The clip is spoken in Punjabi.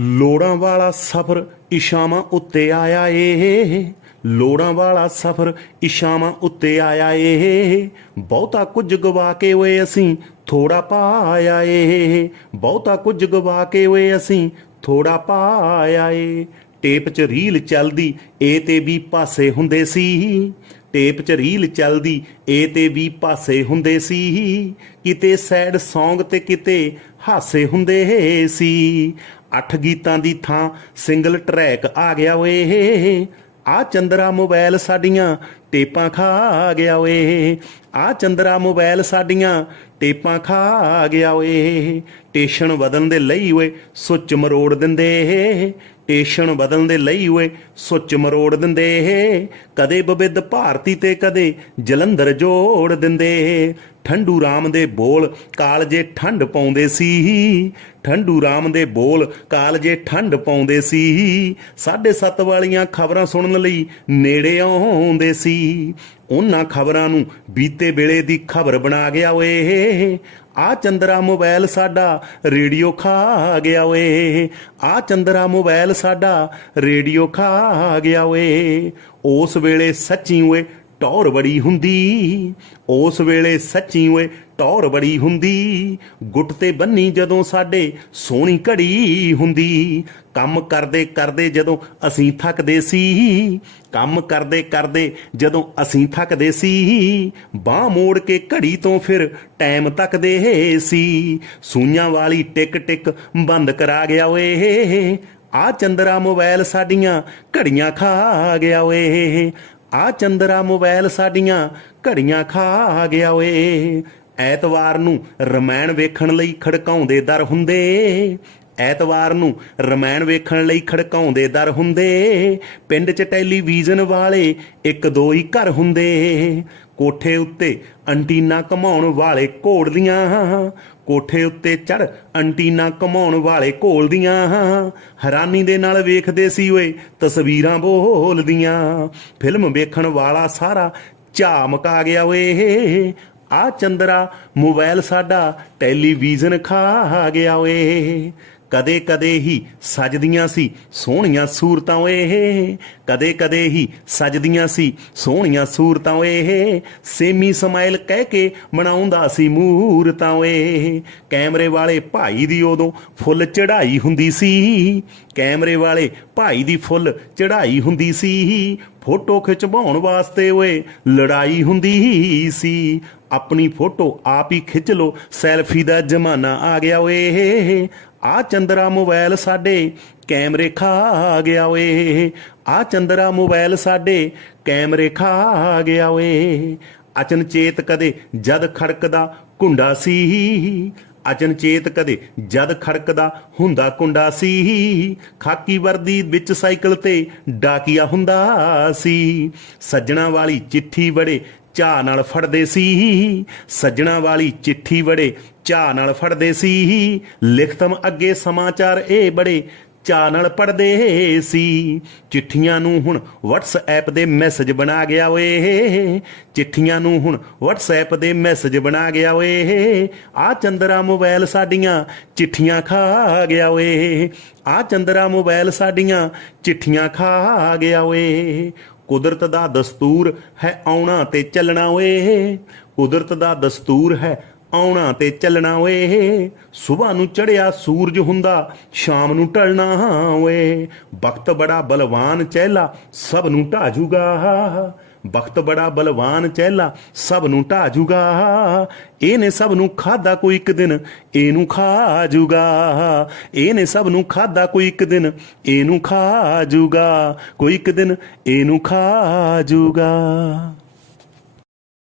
ਲੋੜਾਂ ਵਾਲਾ ਸਫ਼ਰ ਇਸ਼ਾਵਾਂ ਉੱਤੇ ਆਇਆ ਏ। ਲੋੜਾਂ ਵਾਲਾ ਸਫ਼ਰ ਇਸ਼ਾਵਾਂ ਉੱਤੇ ਆਇਆ ਏ। ਬਹੁਤਾ ਕੁਝ ਗਵਾ ਕੇ ਓਏ ਅਸੀਂ ਥੋੜਾ ਪਾਇਆ ਏ। ਬਹੁਤਾ ਕੁਝ ਗਵਾ ਕੇ ਓਏ ਅਸੀਂ ਥੋੜਾ ਪਾਇਆ ਏ। ਟੇਪ 'ਚ ਰੀਲ ਚੱਲਦੀ, ਏ ਤੇ ਵੀ ਪਾਸੇ ਹੁੰਦੇ ਸੀ। ਟੇਪ 'ਚ ਰੀਲ ਚੱਲਦੀ, ਏ ਤੇ ਵੀ ਪਾਸੇ ਹੁੰਦੇ ਸੀ। ਕਿਤੇ ਸੈਡ Song ਤੇ ਕਿਤੇ ਹਾਸੇ ਹੁੰਦੇ ਸੀ। ਅੱਠ ਗੀਤਾਂ ਦੀ ਥਾਂ ਸਿੰਗਲ ਟਰੈਕ ਆ ਗਿਆ ਓਏ, ਆ ਚੰਦਰਾ ਮੋਬਾਈਲ ਸਾਡੀਆਂ ਟੇਪਾਂ ਖਾ ਗਿਆ ਓਏ, ਆ ਚੰਦਰਾ ਮੋਬਾਈਲ ਸਾਡੀਆਂ ਟੇਪਾਂ ਖਾ ਗਿਆ ਓਏ, ਟੇਸ਼ਨ ਬਦਲਣ ਦੇ ਲਈ ਓਏ ਸੁੱਚ ਮਰੋੜ ਦਿੰਦੇ, ਟੇਸ਼ਨ ਬਦਲਣ ਦੇ ਲਈ ਓਏ ਸੁੱਚ ਮਰੋੜ ਦਿੰਦੇ, ਕਦੇ ਬਬਿੱਦ ਭਾਰਤੀ ਤੇ ਕਦੇ ਜਲੰਧਰ ਜੋੜ ਦਿੰਦੇ ਠੰਡੂ ਰਾਮ ਦੇ ਬੋਲ ਕਾਲਜੇ ਠੰਡ ਪਾਉਂਦੇ ਸੀ। ਠੰਡੂ ਰਾਮ ਦੇ ਬੋਲ ਕਾਲਜੇ ਠੰਡ ਪਾਉਂਦੇ ਸੀ। ਸਾਢੇ ਸੱਤ ਵਾਲੀਆਂ ਖਬਰਾਂ ਸੁਣਨ ਲਈ ਨੇੜੇ ਆਉਂਦੇ ਸੀ। ਉਹਨਾਂ ਖਬਰਾਂ ਨੂੰ ਬੀਤੇ ਵੇਲੇ ਦੀ ਖਬਰ ਬਣਾ ਗਿਆ ਓਏ। ਆ ਚੰਦਰਾ ਮੋਬਾਈਲ ਸਾਡਾ ਰੇਡੀਓ ਖਾ ਗਿਆ ਓਏ। ਆ ਚੰਦਰਾ ਮੋਬਾਈਲ ਸਾਡਾ ਰੇਡੀਓ ਖਾ ਗਿਆ ਓਏ। ਉਸ ਵੇਲੇ ਸੱਚੀ ਓਏ ਟੌਰ ਬੜੀ ਹੁੰਦੀ, ਉਸ ਵੇਲੇ ਸੱਚੀ ਓਏ ਟੌਰ ਬੜੀ ਹੁੰਦੀ। ਗੁੱਟ ਤੇ ਬੰਨੀ ਜਦੋਂ ਸਾਡੇ ਸੋਹਣੀ ਘੜੀ ਹੁੰਦੀ। ਕੰਮ ਕਰਦੇ ਕਰਦੇ ਜਦੋਂ ਅਸੀਂ ਥੱਕਦੇ ਸੀ, ਕੰਮ ਕਰਦੇ ਕਰਦੇ ਜਦੋਂ ਅਸੀਂ ਥੱਕਦੇ ਸੀ, ਬਾਹ ਮੋੜ ਕੇ ਘੜੀ ਤੋਂ ਫਿਰ ਟਾਈਮ ਤੱਕਦੇ ਸੀ। ਸੂਈਆਂ ਵਾਲੀ ਟਿਕ ਟਿਕ ਬੰਦ ਕਰਾ ਗਿਆ ਓਏ, ਆ ਚੰਦਰਾ ਮੋਬਾਈਲ ਸਾਡੀਆਂ ਘੜੀਆਂ ਖਾ ਗਿਆ ਓਏ। ਆ ਚੰਦਰਾ ਮੋਬਾਈਲ ਸਾਡੀਆਂ ਘੜੀਆਂ ਖਾ ਗਿਆ ਓਏ। ਐਤਵਾਰ ਨੂੰ ਰਮਾਇਣ ਵੇਖਣ ਲਈ ਖੜਕਾਉਂਦੇ ਦਰ ਹੁੰਦੇ। ਐਤਵਾਰ ਨੂੰ ਰਮਾਇਣ ਵੇਖਣ ਲਈ ਖੜਕਾਉਂਦੇ ਦਰ ਹੁੰਦੇ। ਪਿੰਡ 'ਚ ਟੈਲੀਵਿਜ਼ਨ ਵਾਲੇ ਇੱਕ ਦੋ ਹੀ ਘਰ ਹੁੰਦੇ। ਕੋਠੇ ਉੱਤੇ ਅੰਟੀਨਾ ਘਮਾਉਣ ਵਾਲੇ ਘੋੜਦੀਆਂ ਕੋਠੇ ਉੱਤੇ ਚੜ ਅੰਟੀਨਾ ਘਮਾਉਣ ਵਾਲੇ ਘੋਲਦੀਆਂ ਹੈਰਾਨੀ ਦੇ ਨਾਲ ਵੇਖਦੇ ਸੀ ਓਏ ਤਸਵੀਰਾਂ ਬੋਲਦੀਆਂ ਫਿਲਮ ਵੇਖਣ ਵਾਲਾ ਸਾਰਾ ਝਾਮਕਾ ਗਿਆ ਓਏ। ਆ ਚੰਦਰਾ ਮੋਬਾਈਲ ਸਾਡਾ ਟੈਲੀਵਿਜ਼ਨ ਖਾ ਗਿਆ ਓਏ। ਕਦੇ ਕਦੇ ਹੀ ਸਜਦੀਆਂ ਸੀ ਸੋਹਣੀਆਂ ਸੂਰਤਾਂ ਓਏ ਕਦੇ ਕਦੇ ਹੀ ਸਜਦੀਆਂ ਸੀ ਸੋਹਣੀਆਂ ਸੂਰਤਾਂ ਓਏ, ਸੇਮੀ ਸਮਾਈਲ ਕਹਿ ਕੇ ਬਣਾਉਂਦਾ ਸੀ ਮੂਰਤਾਂ ਓਏ। ਕੈਮਰੇ ਵਾਲੇ ਭਾਈ ਦੀ ਉਦੋਂ ਫੁੱਲ ਚੜਾਈ ਹੁੰਦੀ ਸੀ। ਕੈਮਰੇ ਵਾਲੇ ਭਾਈ ਦੀ ਫੁੱਲ ਚੜਾਈ ਹੁੰਦੀ ਸੀ। ਫੋਟੋ ਖਿਚਵਾਉਣ ਵਾਸਤੇ ਓਏ, ਲੜਾਈ ਹੁੰਦੀ ਸੀ। ਆਪਣੀ ਫੋਟੋ ਆਪ ਹੀ ਖਿੱਚ ਲੋ ਸੈਲਫੀ ਦਾ ਜ਼ਮਾਨਾ ਆ ਗਿਆ ਓਏ। ਆ ਚੰਦਰਾ ਮੋਬਾਈਲ ਸਾਡੇ ਕੈਮਰੇ ਖਾ ਗਿਆ ਓਏ। ਆ ਚੰਦਰਾ ਮੋਬਾਈਲ ਸਾਡੇ ਕੈਮਰੇ ਖਾ ਗਿਆ ਓਏ। ਅਚਨਚੇਤ ਕਦੇ ਜਦ ਖੜਕਦਾ ਕੁੰਡਾ ਸੀ। ਅਚਨਚੇਤ ਕਦੇ ਜਦ ਖੜਕਦਾ ਹੁੰਦਾ ਕੁੰਡਾ ਸੀ। ਖਾਕੀ ਵਰਦੀ ਵਿੱਚ ਸਾਈਕਲ ਤੇ ਡਾਕੀਆ ਹੁੰਦਾ ਸੀ। ਸੱਜਣਾ ਵਾਲੀ ਚਿੱਠੀ ਬੜੇ ਚਾਹ ਨਾਲ ਫੜਦੇ ਸੀ। ਸੱਜਣਾ ਵਾਲੀ ਚਿੱਠੀ ਬੜੇ ਚਾਹ ਨਾਲ ਫੜਦੇ ਸੀ। ਲਿਖਤਮ ਅੱਗੇ ਸਮਾਚਾਰ ਇਹ ਬੜੇ ਚਾਹ ਨਾਲ ਪੜਦੇ ਸੀ। ਚਿੱਠੀਆਂ ਨੂੰ ਹੁਣ WhatsApp ਦੇ ਮੈਸੇਜ ਬਣਾ ਗਿਆ ਓਏ। ਚਿੱਠੀਆਂ ਨੂੰ ਹੁਣ WhatsApp ਦੇ ਮੈਸੇਜ ਬਣਾ ਗਿਆ ਓਏ। ਆ ਚੰਦਰਾ ਮੋਬਾਈਲ ਸਾਡੀਆਂ ਚਿੱਠੀਆਂ ਖਾ ਗਿਆ ਓਏ। ਆ ਚੰਦਰਾ ਮੋਬਾਈਲ ਸਾਡੀਆਂ ਚਿੱਠੀਆਂ ਖਾ ਗਿਆ ਓਏ। ਕੁਦਰਤ ਦਾ ਦਸਤੂਰ ਹੈ ਆਉਣਾ ਤੇ ਚੱਲਣਾ ਓਏ। ਕੁਦਰਤ ਦਾ ਦਸਤੂਰ ਹੈ ਆਉਣਾ ਤੇ ਚੱਲਣਾ ਓਏ। ਸਵੇਰ ਨੂੰ ਚੜਿਆ ਸੂਰਜ ਹੁੰਦਾ, ਸ਼ਾਮ ਨੂੰ ਢਲਣਾ ਓਏ। ਵਕਤ ਬੜਾ ਬਲਵਾਨ ਚਹਿਲਾ, ਸਭ ਨੂੰ ਢਾ ਵਕਤ ਬੜਾ ਬਲਵਾਨ ਚਹਿਲਾ, ਸਭ ਨੂੰ ਢਾ ਜੂਗਾ ਇਹਨੇ ਸਭ ਨੂੰ ਖਾਦਾ ਕੋਈ ਇੱਕ ਦਿਨ, ਇਹਨੂੰ ਖਾ ਜੂਗਾ ਇਹਨੇ ਸਭ ਨੂੰ ਖਾਦਾ ਕੋਈ ਇੱਕ ਦਿਨ, ਇਹਨੂੰ ਖਾ ਜੂਗਾ ਕੋਈ ਇੱਕ ਦਿਨ, ਇਹਨੂੰ ਖਾ ਜੂਗਾ